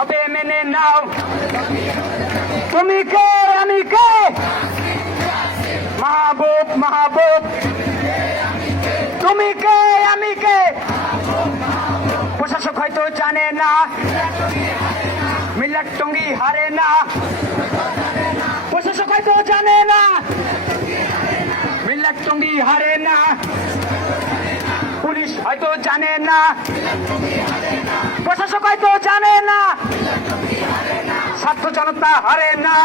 হবে মেনে নাও। তুমি কে আমি কে, মাহবুব মাহবুব, তুমি কে আমি কে। প্রশাসক হয়তো জানে না, মিলাদ টঙ্গী হারে না। প্রশাসক হয়তো জানে না, মিলাদ টঙ্গী হারে না। পুলিশ হয়তো জানে না, প্রশাসক হয়তো জানে না, ছাত্র জনতা হারে না।